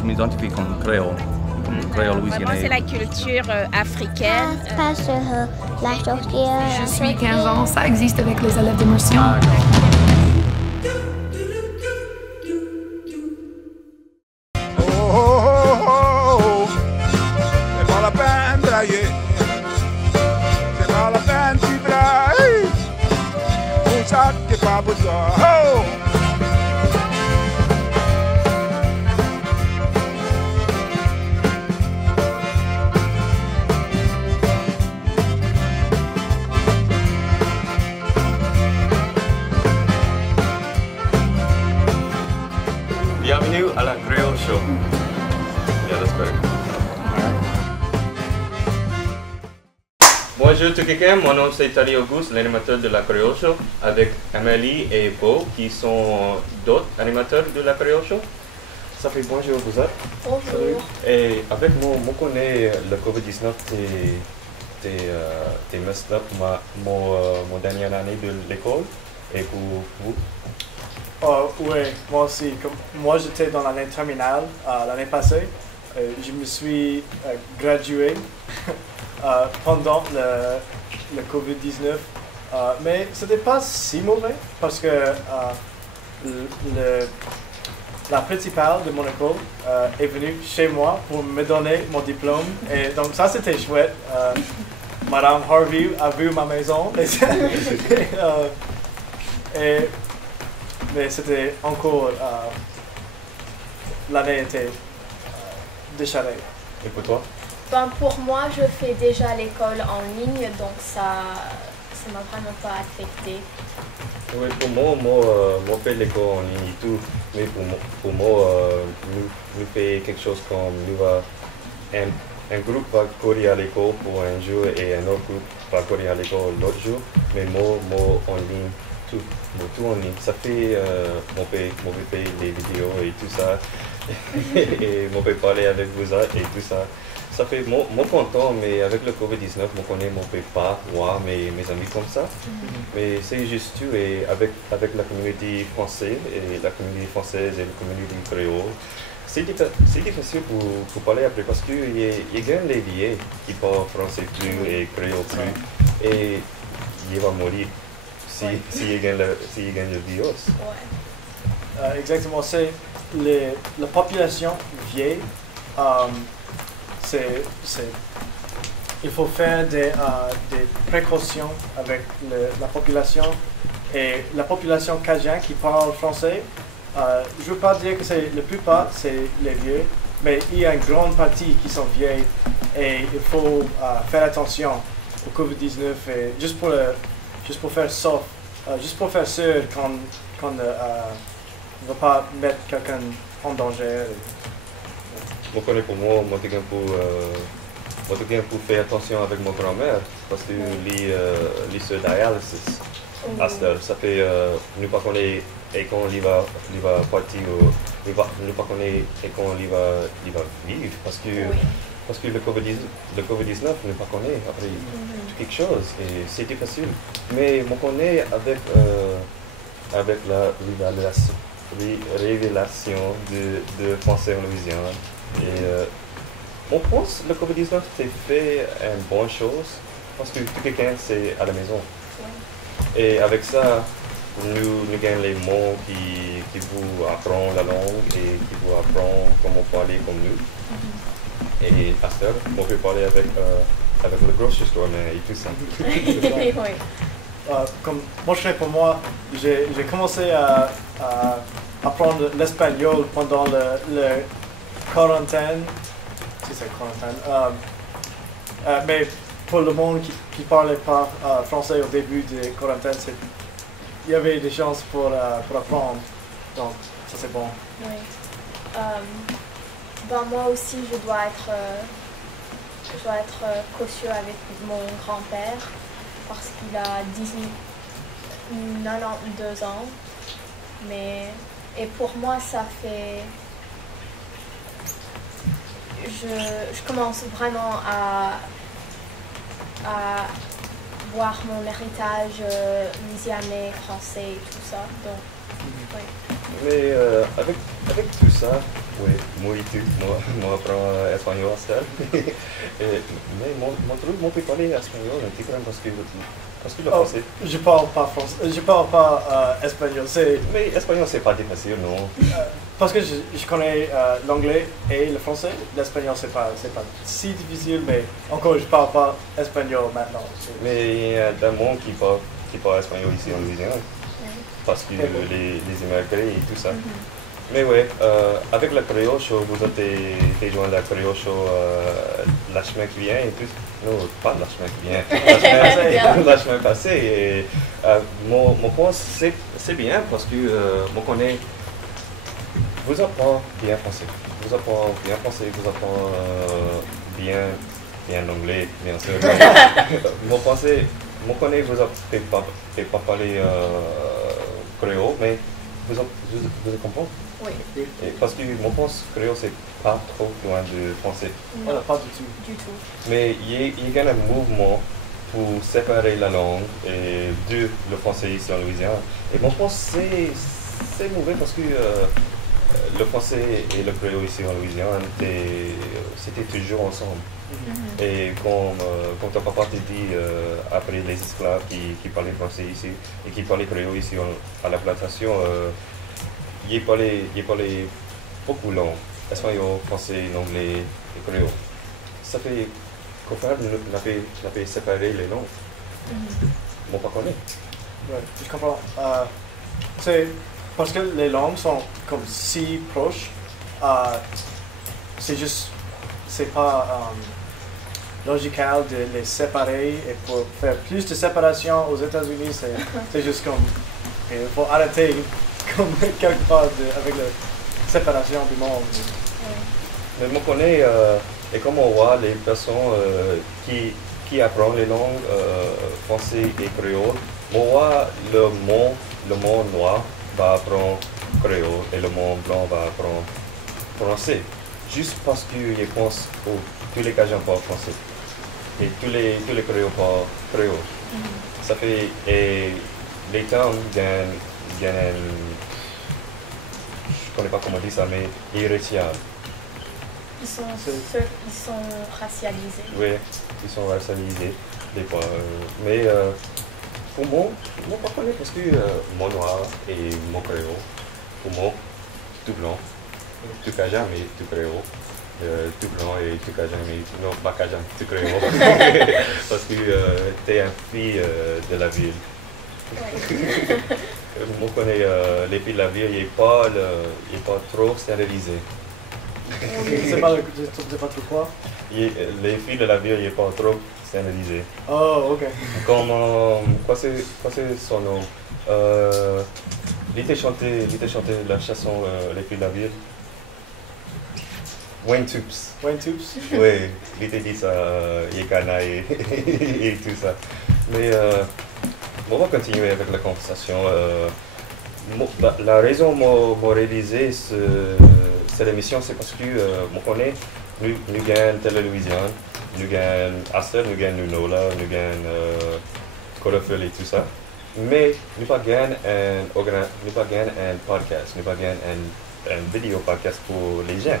je m'identifie comme créole louisianais. Vraiment, c'est la culture africaine. Pas sur la sorcière. Je suis 15 ans, ça existe avec les élèves d'immersion. C'est pas la peine de brailler. C'est pas la peine de brailler. Pour ça qui est pas besoin. Oh! Bienvenue à la Creole Show. Yeah, that's better. Bonjour tout quelqu'un, mon nom c'est Tali Auguste, l'animateur de la Creole Show, avec Amélie et Beau, qui sont d'autres animateurs de la Creole Show. Ça fait bonjour, vous êtes? Bonjour. Et avec moi connaît le COVID-19, t'es messed up mon dernière année de l'école. Et pour vous? Oui, moi aussi. Moi, j'étais dans l'année terminale l'année passée. Je me suis gradué pendant le COVID-19. Mais ce n'était pas si mauvais parce que la principale de mon école est venue chez moi pour me donner mon diplôme. Et donc ça, c'était chouette. Madame Harvey a vu ma maison. Mais c'était encore... l'année était décharnée. Et pour toi? Ben, pour moi, je fais déjà l'école en ligne, donc ça m'a vraiment pas affecté. Oui, pour moi fait l'école en ligne et tout, mais pour moi, nous fait quelque chose comme un groupe va courir à l'école pour un jour et un autre groupe va courir à l'école l'autre jour, mais moi en ligne, tout en ligne. Ça fait, on peut faire des vidéos et tout ça, et on peut parler avec vous et tout ça. Ça fait, moi content, mais avec le COVID-19, je connais, je ne peux pas voir mes amis comme ça. Mais c'est juste tout, et avec la communauté française, et la communauté créole, c'est difficile pour parler après, parce qu'il y a les liés qui parlent français plus et créole plus, et il va mourir s'il gagne le virus. Ouais. Exactement, c'est la population vieille. Il faut faire des précautions avec la population. Et la population cajun qui parle français, je ne veux pas dire que c'est la plupart, c'est les vieux, mais il y a une grande partie qui sont vieilles et il faut faire attention au COVID-19 et juste pour faire sauf, juste pour faire sûr qu'on ne va pas mettre quelqu'un en danger. Je connais pour moi, pour faire attention avec ma grand-mère, parce que les sur dialysis, ça fait, nous pas connaître et quand il va partir, nous pas connaître et quand il va vivre, parce que le COVID-19, nous pas connaît après quelque chose, et c'est difficile. Mais je connais avec la révélation de français en Louisiane. Et on pense que le COVID-19 c'est fait une bonne chose parce que tout quelqu'un c'est à la maison. Et avec ça, nous gagnons les mots qui vous apprennent la langue et qui vous apprennent comment parler comme nous. Et à ce moment, on peut parler avec le grocery store et tout ça. Comme pour moi, j'ai commencé à apprendre l'espagnol pendant le quarantaine, si c'est quarantaine, mais pour le monde qui ne parlait pas français au début de quarantaine, il y avait des chances pour apprendre, donc ça c'est bon. Oui. Ben, moi aussi, je dois être cautieux avec mon grand-père parce qu'il a 92 ans, et pour moi ça fait... Je commence vraiment à voir mon héritage louisianais, français et tout ça. Donc, oui. Mais avec tout ça, Oui, moi et tout. Moi apprends espagnol seul. Mais mon peut parler espagnol un petit peu parce que le français. Je parle pas français, je parle pas espagnol. Mais espagnol c'est pas difficile, non? Parce que je connais l'anglais et le français. L'espagnol c'est pas si difficile, mais encore je parle pas espagnol maintenant. Mais il y a des monde qui parle espagnol ici en Louisiane. Parce que les immigrés et tout ça. Mais ouais, avec la créole show, vous avez joint la créole show, la chemin qui vient et tout. Non, pas la chemin qui vient, la chemin passé. Et mon point, c'est bien parce que moi connais, vous apprenez bien français. Vous apprenez bien français, vous apprenez bien anglais, bien sûr. Mon français, moi connais, vous n'avez pas parler créole, mais vous comprenez? Oui. Et parce que mon pense créole c'est pas trop loin du français. Non, pas du tout. Du tout. Mais il y a un mouvement pour séparer la langue et le français ici en Louisiane. Et mon pense c'est mauvais parce que le français et le créole ici en Louisiane c'était toujours ensemble. Et comme ton papa t'a dit après les esclaves qui parlaient français ici et qui parlaient créole ici à la plantation. Il parlait beaucoup langues, espagnol, français, anglais et créole. Ça fait qu'au final, on a fait séparer les langues. Mon pas connaît. Ouais, je comprends. C'est parce que les langues sont comme si proches. C'est pas logical de les séparer et pour faire plus de séparation aux États-Unis, c'est juste comme il faut arrêter. Comme quelque part avec la séparation du monde. Mais moi je connais, et comme on voit les personnes qui apprennent les langues français et créole, moi vois le monde noir va apprendre créole et le monde blanc va apprendre français. Juste parce qu'ils pensent que tous les Cajuns parlent français et tous les créoles parlent créole. Ça fait, et les termes gagnent je connais pas comment dire ça, mais irréciables. Ils sont racialisés. Oui, ils sont racialisés des fois. Mais pour moi, je ne pas connais parce que mon noir et mon créole, pour moi, tout blanc, tout cajun mais tout créole, tout blanc et tout cajun mais non pas cajun, tout créole. Parce que tu es un fille de la ville. Moi, je connais les filles de la ville, il n'est pas trop stérilisé. C'est pas trop quoi? Les filles de la ville, il n'est pas trop stérilisé. Oh, ok. Comme, quoi c'est son nom? Il était chanté la chanson Les filles de la ville. Wayne Toops. Wayne Toops? Oui, il était dit ça, il est canaille et tout ça. Mais on va continuer avec la conversation. La raison de réaliser cette émission, c'est parce que nous connaissons, nous gagnons Télé-Louisiane, nous gagnons Astor, nous gagnons Nola, nous gagnons Colorful et tout ça. Mais nous pas gagnons un podcast, nous pas gagnons un vidéo podcast pour les gens.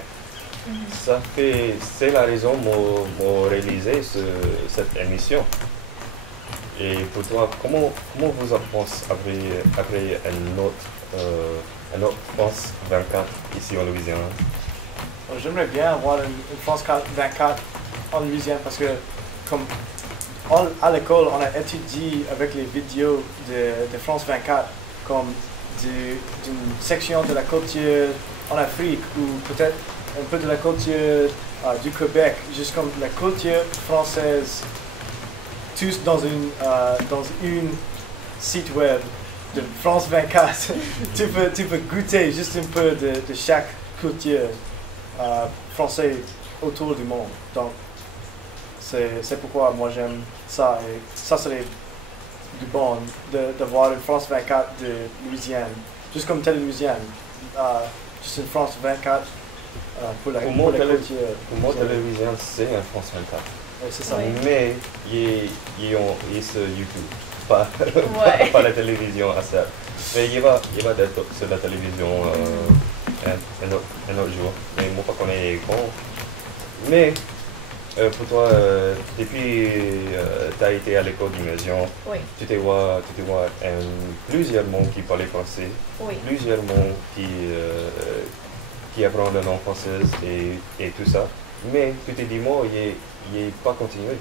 C'est la raison de réaliser cette émission. Et pour toi, comment vous en pensez après un autre France 24 ici en Louisiane? J'aimerais bien avoir une France 24 en Louisiane parce que comme à l'école, on a étudié avec les vidéos de France 24 comme d'une section de la culture en Afrique ou peut-être un peu de la culture du Québec, juste comme la culture française. Tous dans une site web de France 24. tu peux goûter juste un peu de chaque culture française autour du monde. Donc, c'est pourquoi moi j'aime ça. Et ça serait du bon d'avoir une France 24 de Louisiane. Juste comme Télé-Louisiane. Juste une France 24 pour la culture. Pour moi, Télé-Louisiane, c'est un France 24. Oui, c'est ça. Oui. Mais ils sur YouTube, pas la télévision à ça. Mais il va être sur la télévision un autre jour. Mais moi, pas qu'on est bon. Mais pour toi, depuis tu as été à l'école d'immersion, Oui, tu te vois plusieurs mots qui parlent français, oui, plusieurs mots qui apprennent la langue française et tout ça. Mais tu te dis, moi, il n'est pas continué.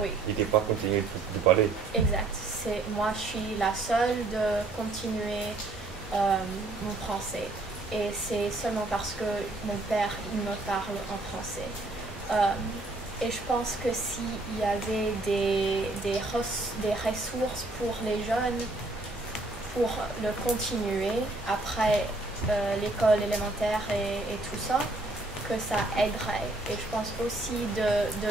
oui, Il n'était pas continué de parler. exact. Moi, je suis la seule de continuer mon français. Et c'est seulement parce que mon père, il me parle en français. Et je pense que s'il y avait des ressources pour les jeunes pour le continuer après l'école élémentaire et tout ça, que ça aiderait. Et je pense aussi de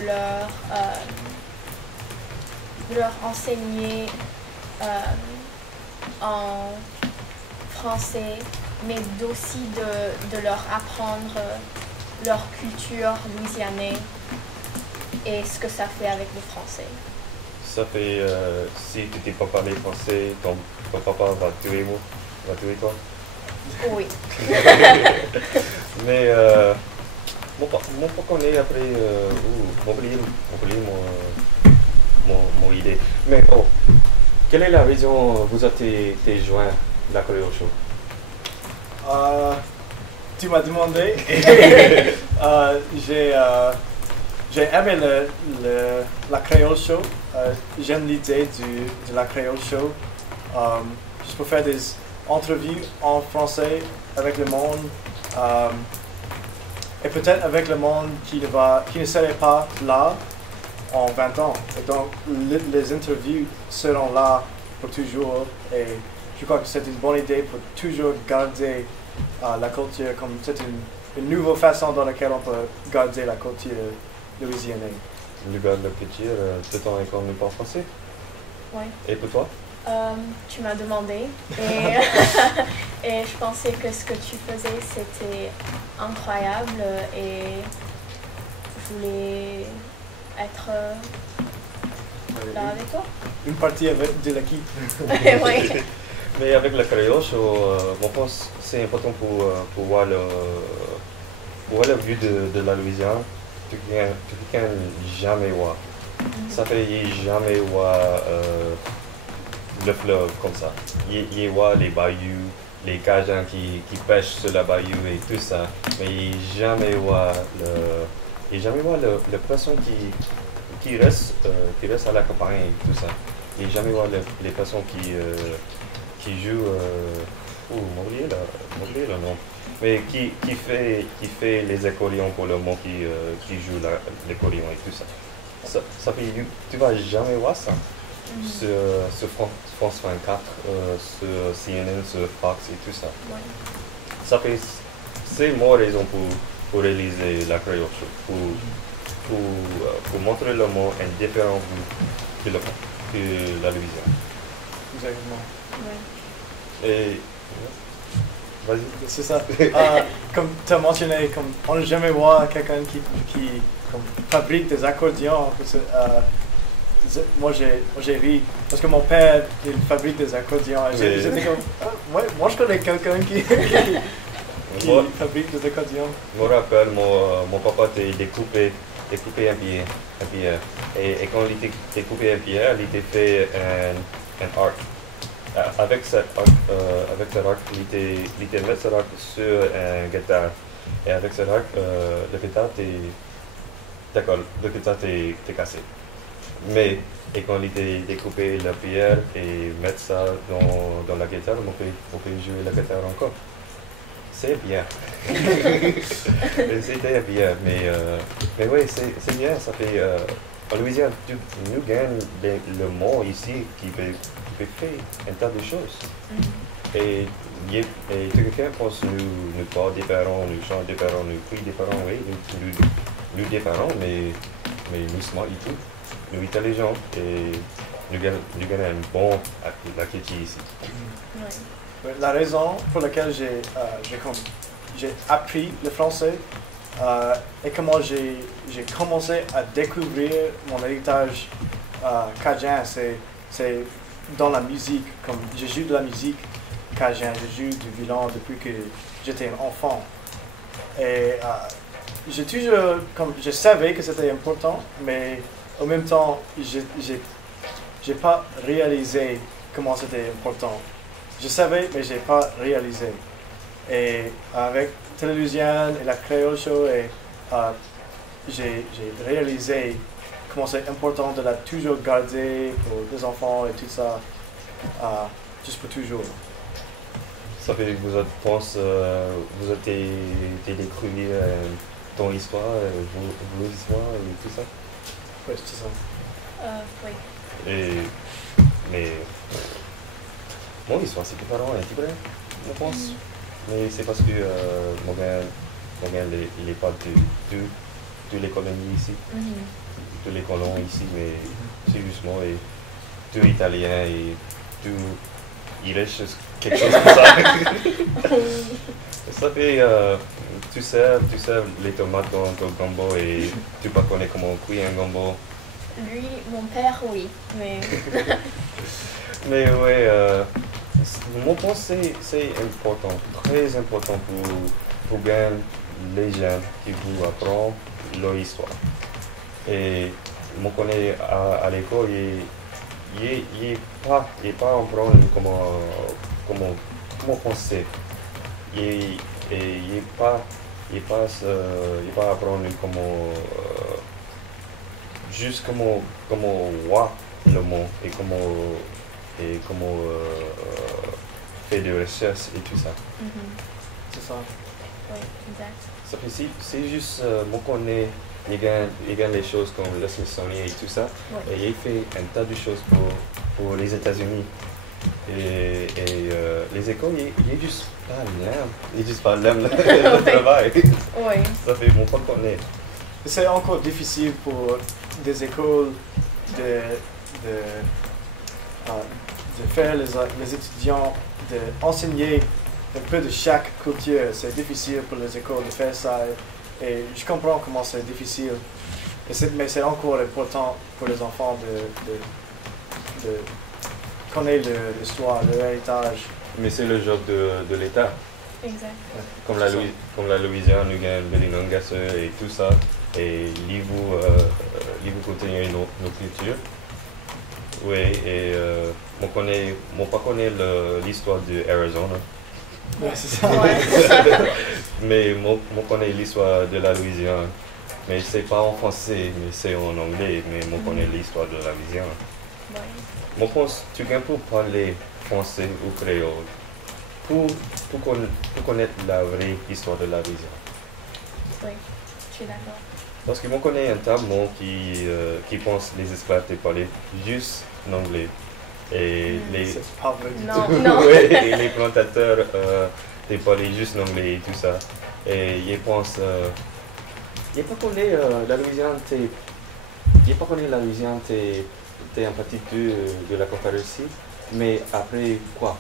leur enseigner en français, mais aussi de leur apprendre leur culture louisianaise et ce que ça fait avec le français. Ça fait, si tu n'es pas parlé français, ton papa va tuer toi. Oui. Mais mon papa connaît après, oublié mon idée. Mais quelle est la raison vous avez été joint à la Creole Show? Tu m'as demandé. J'ai aimé la Creole Show. J'aime l'idée de la Creole Show. Je peux faire des entrevues en français avec le monde et peut-être avec le monde qui ne serait pas là en 20 ans. Et donc les interviews seront là pour toujours et je crois que c'est une bonne idée pour toujours garder la culture comme c'est une nouvelle façon dans laquelle on peut garder la culture louisianaise. Tu gardes la culture tout en école nous parle français? Oui. Et pour toi? Tu m'as demandé et je pensais que ce que tu faisais c'était incroyable et je voulais être là avec toi. Une partie de l'équipe. Oui. Mais avec la Creole Show, je pense que c'est important pour voir le vue de la Louisiane. Tu ne peux jamais voir. Ça fait jamais voir le fleuve comme ça. Il voit les bayous, les Cajuns qui pêchent sur la bayou et tout ça. Mais il jamais voit la personne qui reste à la campagne et tout ça. Il jamais voit les personnes qui jouent, m'oubliez le nom, mais qui fait les accordions pour le monde qui joue l'accordion et tout ça. Ça fait, tu vas jamais voir ça sur France 24, sur CNN, sur Fox et tout ça. Ouais. Ça fait, c'est mon raison pour réaliser la Creole Show, pour montrer le monde un différent que la Louisiane. Exactement. Ouais. Et vas-y. C'est ça. Comme tu as mentionné, comme on n'a jamais vu quelqu'un qui fabrique des accordions. Moi j'ai ri parce que mon père il fabrique des accordions. J'étais comme ouais, moi je connais quelqu'un qui fabrique des accordions. Je me rappelle, mon papa a découpé un pierre. Et quand il a découpé un pierre, il a fait un arc. Avec cet arc, il a mis cet arc sur un guitare. Et avec cet arc, le guitare est cassé. Mais quand il a découpé la pierre et mettre ça dans la guitare, on peut jouer la guitare encore. C'est bien. C'était bien, mais oui, c'est bien. Ça fait en Louisiane, nous gagnons le monde ici qui peut faire un tas de choses. Et quelqu'un pense nous pas différents, nous chantons différents, nous prix différents, oui, nous différents, mais nous sommes et tout. Nous intelligents et nous gagnons un bon activité ici. Ouais. La raison pour laquelle j'ai appris le français et comment j'ai commencé à découvrir mon héritage cajun, c'est dans la musique. Comme je joue de la musique cajun, je joue du violon depuis que j'étais un enfant. Et j'ai toujours, comme je savais que c'était important, mais en même temps, j'ai pas réalisé comment c'était important. Je savais, mais j'ai pas réalisé. Et avec Télélouisiane et la Créole Show, j'ai réalisé comment c'est important de la toujours garder pour les enfants et tout ça, juste pour toujours. Ça fait que vous avez découvert ton histoire, vos histoires et tout ça? Oui, c'est ça. Oui. Mais mon histoire, c'est que pas vraiment un petit peu, je pense. Mais c'est parce que mon gars, il n'est pas de les colonies ici, de les colons ici, mais c'est justement tout italien et tout irish, quelque chose comme ça. Ça fait, tu sais les tomates dans ton gombo et tu ne connais pas comment cuire un gombo. Lui, mon père, oui, mais... Mais ouais, mon pense c'est important, très important pour gagner les gens qui vous apprennent leur histoire. Et je connais à l'école, il n'est pas apprendre comment penser. Il n'est pas apprendre juste comment voir le monde et comment faire des recherches et tout ça. C'est ça. Oui, exact. Ça fait c'est juste, moi connais, il gagne les choses comme le Smithsonian et tout ça, et il fait un tas de choses pour les États-Unis. Et les écoles, il est juste pas l'aime. Il est juste pas l'aime le travail. Oui. Ça fait mon pas connaître. C'est encore difficile pour des écoles de faire les étudiants d'enseigner un peu de chaque culture. C'est difficile pour les écoles de faire ça et je comprends comment c'est difficile. Mais c'est encore important pour les enfants de connaître l'histoire, l'héritage. Mais c'est le job de l'État. Exact. Comme la Louisiane, nous gagnons le Linongas et tout ça. Et il vous continuer nos cultures. Oui, et moi pas connais l'histoire de Arizona. Ouais, c'est ça. Mais moi connais l'histoire de la Louisiane. Mais c'est pas en français, mais c'est en anglais. Mais moi connais l'histoire de la Louisiane. Oui. Moi pense tu viens pour parler français ou créole pour connaître la vraie histoire de la Louisiane. Oui, je suis d'accord. Parce que moi connais un tas de monde qui pense les esclaves de parler juste en anglais. Et c'est pas vrai du tout. Non. Ouais, et les plantateurs de parler juste en anglais et tout ça. Et ils pensent il pas connaît la Louisiane t'es en partie de la Confédération, mais après quoi?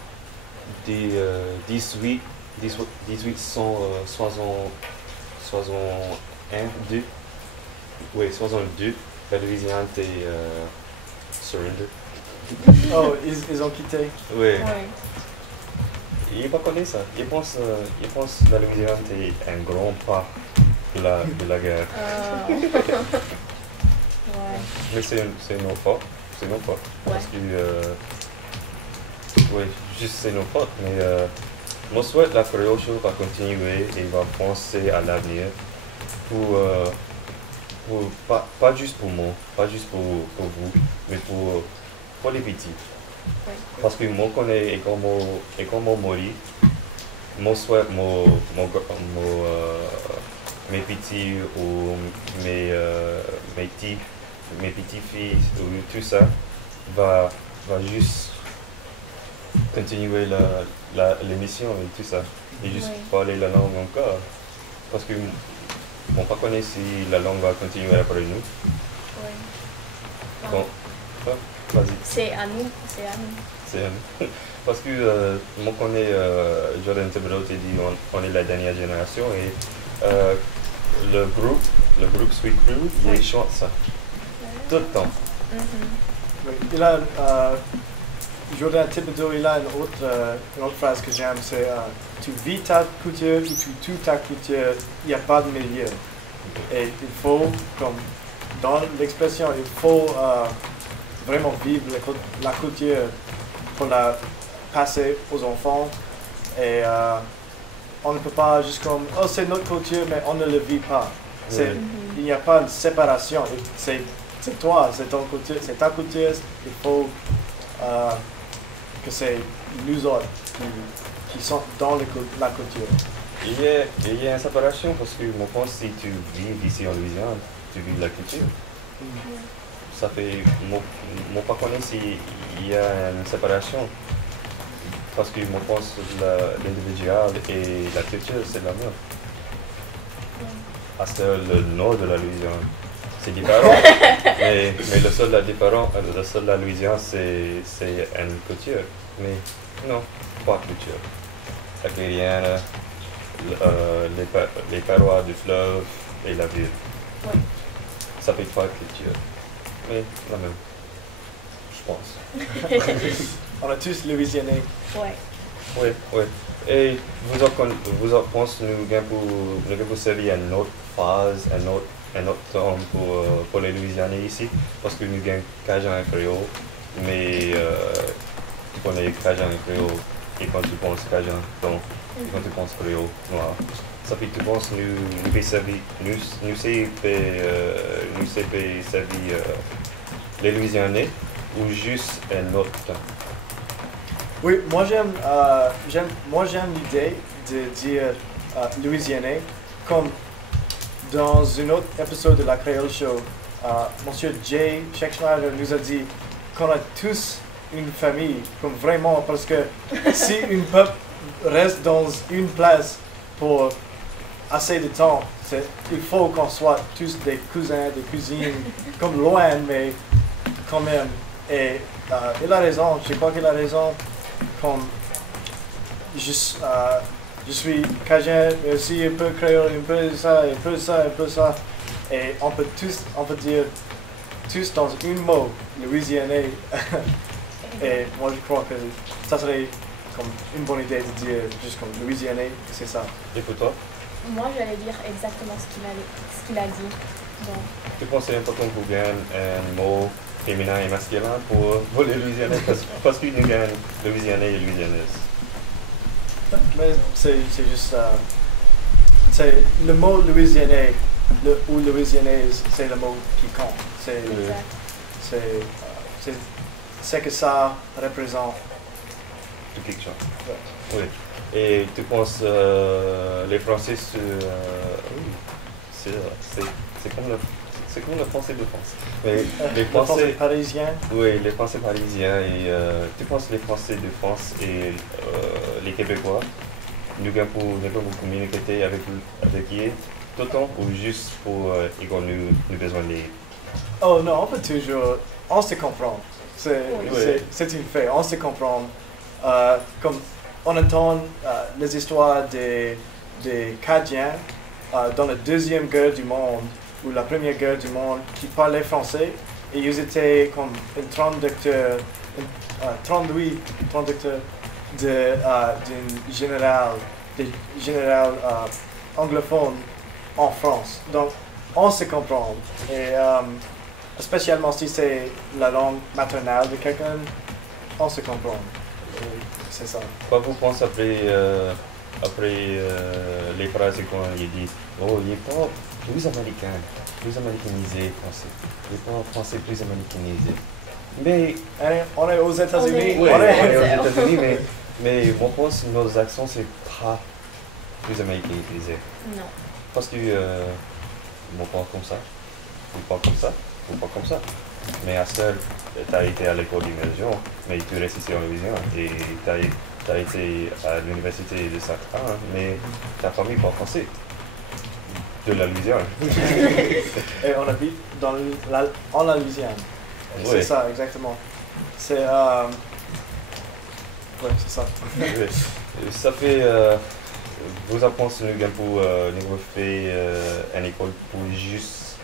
1862, la Louisiane était surrender. Oh, ils ont quitté. Oui. Il pas connaît ça. Il pense la Louisiane était un grand pas de la guerre. Ouais. Mais c'est nos fautes. C'est nos fautes. Parce que oui, juste c'est nos fautes. Mais moi souhaite la Créole Show va continuer et va penser à l'avenir pas juste pour moi, pas juste pour vous, mais pour les petits. Oui. Parce que moi connais et comme moi mourir, moi souhaite mes petits ou mes petits filles ou tout ça va juste continuer l'émission et tout ça et juste parler la langue encore parce que on pas connaît si la langue va continuer après nous. Oui. Bon, vas-y. C'est à nous. Parce que moi connais Jordan Thibodeau t'a dit on est la dernière génération et le groupe Sweet Crew, il chante ça tout le temps. Oui. Il a Jordan Thibodeau, il a une autre phrase que j'aime, c'est tu vis ta culture et tu tues ta culture, il n'y a pas de milieu. Et il faut, comme dans l'expression, il faut vraiment vivre la culture pour la passer aux enfants. Et on ne peut pas juste comme, oh c'est notre culture, mais on ne le vit pas. Il n'y a pas de séparation. C'est toi, c'est ton culture, c'est ta culture. Il faut que c'est nous autres qui sont dans la culture. Il y a une séparation parce que je pense que si tu vis ici en Louisiane, tu vis la culture. Ça fait, moi pas connais s'il y a une séparation. Parce que je pense que l'individual et la culture, c'est la même. Parce que le nord de la Louisiane, c'est différent. mais le seul la Louisiane, c'est une culture. Mais non, pas culture. La Guérienne, les parois du fleuve et la ville. Oui. Ça fait pas culture. Mais la même, je pense. On est tous Louisianais. Ouais. Oui, oui. Et vous en pensez nous pour servir une autre phase, un autre temps pour les Louisianais ici, parce que nous avons Cajun et créole, mais tu connais Cajun et créole, et quand tu penses Cajun, donc quand tu penses créole, noir. Ça fait que tu penses nous peut servir, nous servir les Louisianais ou juste un autre temps. Oui, moi j'aime l'idée de dire Louisianais, comme dans un autre épisode de la Creole Show, Monsieur Jay Scheckschneider nous a dit qu'on a tous une famille, comme vraiment, parce que si un peuple reste dans une place pour assez de temps, il faut qu'on soit tous des cousins, des cousines, comme loin, mais quand même. Et il a raison, je crois qu'il a raison. Comme je suis cajun, mais aussi un peu créole, un peu ça, un peu ça, un peu ça. Et on peut dire tous dans un mot, Louisianais. Et moi je crois que ça serait comme une bonne idée de dire juste comme Louisianais, c'est ça. Et pour toi? Moi j'allais dire exactement ce qu'il a dit. Donc. Tu penses que c'est important pour bien un mot féminin et masculin pour les Louisianais parce qu'il y a Louisianais et Louisianaises. Mais c'est juste c'est le mot Louisianais ou Louisianaise, c'est le mot qui compte. C'est que ça représente Tout quelque chose. Ouais. Oui. Et tu penses les Français c'est comme le français de France. Mais les Français parisiens. Oui, les Français parisiens et tu penses les Français de France et les Québécois, nous pouvons communiquer avec eux tout le temps ou juste pour nous besoin de. Oh non, on peut toujours, on se comprend. C'est une fait, on se comprend. Comme on entend les histoires des Cadiens dans la Deuxième Guerre du monde ou la Première Guerre du monde qui parlaient français et ils étaient comme un traducteur d'un général anglophone en France. Donc on se comprend et spécialement si c'est la langue maternelle de quelqu'un, on se comprend. C'est ça. Quoi vous pensez après les phrases quand il dit oh il n'est pas plus américanisé français, il n'est pas français plus américanisé. Mais on est aux États-Unis. Oui, on est aux États-Unis, mais je pense que nos accents c'est pas plus américanisé. Non. Parce que on parle comme ça, on parle comme ça. Mais à seul, tu as été à l'école d'immersion, mais tu restes ici en Louisiane et tu as été à l'université de Sacramento, mais ta famille parle français. De la Louisiane. Et on habite en la Louisiane. Oui. C'est ça, exactement. C'est c'est ça. Ça fait vous en pensez pour nous faire une école pour juste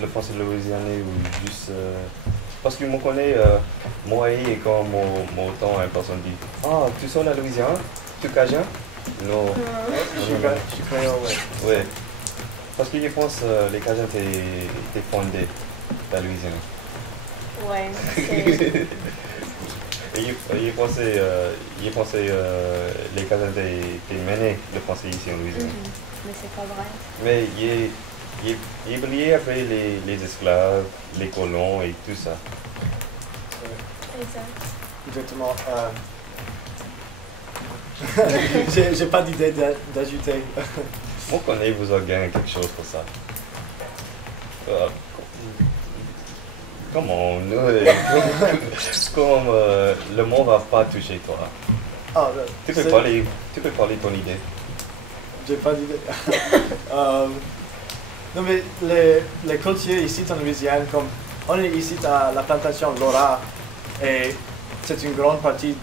le français louisianais ou juste parce que moi connais moi et quand mon temps une personne dit ah tu sors la Louisiane Tu cajun? Non. Je suis créole, ouais. Ouais. Parce que je pense les Cajuns étaient fondés la Louisiane. Ouais, c'est... Et je pensais les Cajuns étaient menés le français ici en Louisiane. Mais c'est pas vrai. Mais il est lié après les esclaves, les colons et tout ça. Exact. Exactement. J'ai pas d'idée d'ajouter. On connaît, vous avez gagné quelque chose pour ça. Comment comme le monde va pas toucher toi. Ah, Tu peux parler ton idée. J'ai pas d'idée. Non mais les côtiers ici en Louisiane, comme on est ici à la plantation Laura, et c'est une grande partie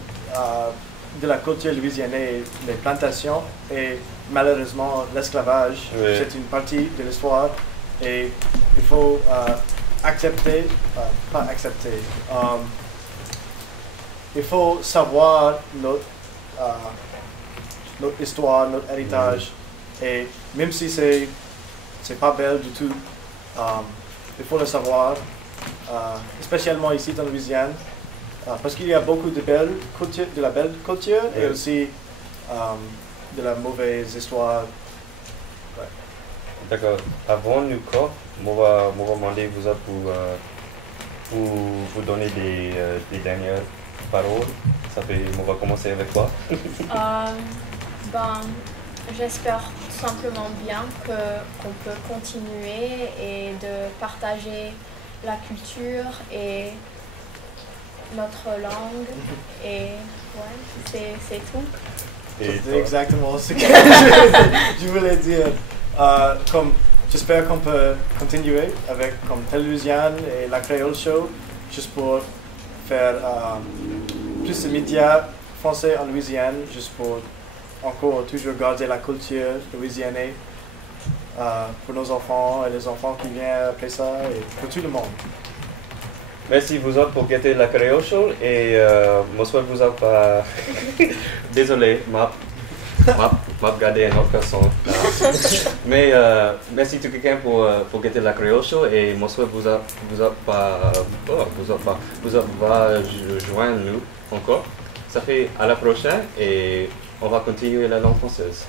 de la côtière louisianaise, les plantations et malheureusement l'esclavage, oui. C'est une partie de l'histoire et il faut il faut savoir notre histoire, notre héritage et même si c'est pas belle du tout, il faut le savoir, spécialement ici en Louisiane. Parce qu'il y a beaucoup de la belle culture et aussi de la mauvaise histoire. Ouais. D'accord. Avant nous, on va demander vous pour donner des dernières paroles. Ça fait, on va commencer avec quoi? J'espère tout simplement bien qu'on peut continuer et de partager la culture et notre langue et ouais, c'est tout. C'est exactement ce que je voulais dire. Comme j'espère qu'on peut continuer avec comme Louisiane et la Creole Show, juste pour faire plus de médias français en Louisiane, juste pour encore toujours garder la culture louisianaise pour nos enfants et les enfants qui viennent après ça et pour tout le monde. Merci vous autres pour guetter la Creole Show et moi souhaite vous autres pas... Désolé, m'a regardé une autre personne. Mais merci tout quelqu'un pour guetter la Creole Show et moi souhaite vous autres pas joindre nous encore. Ça fait à la prochaine et on va continuer la langue française.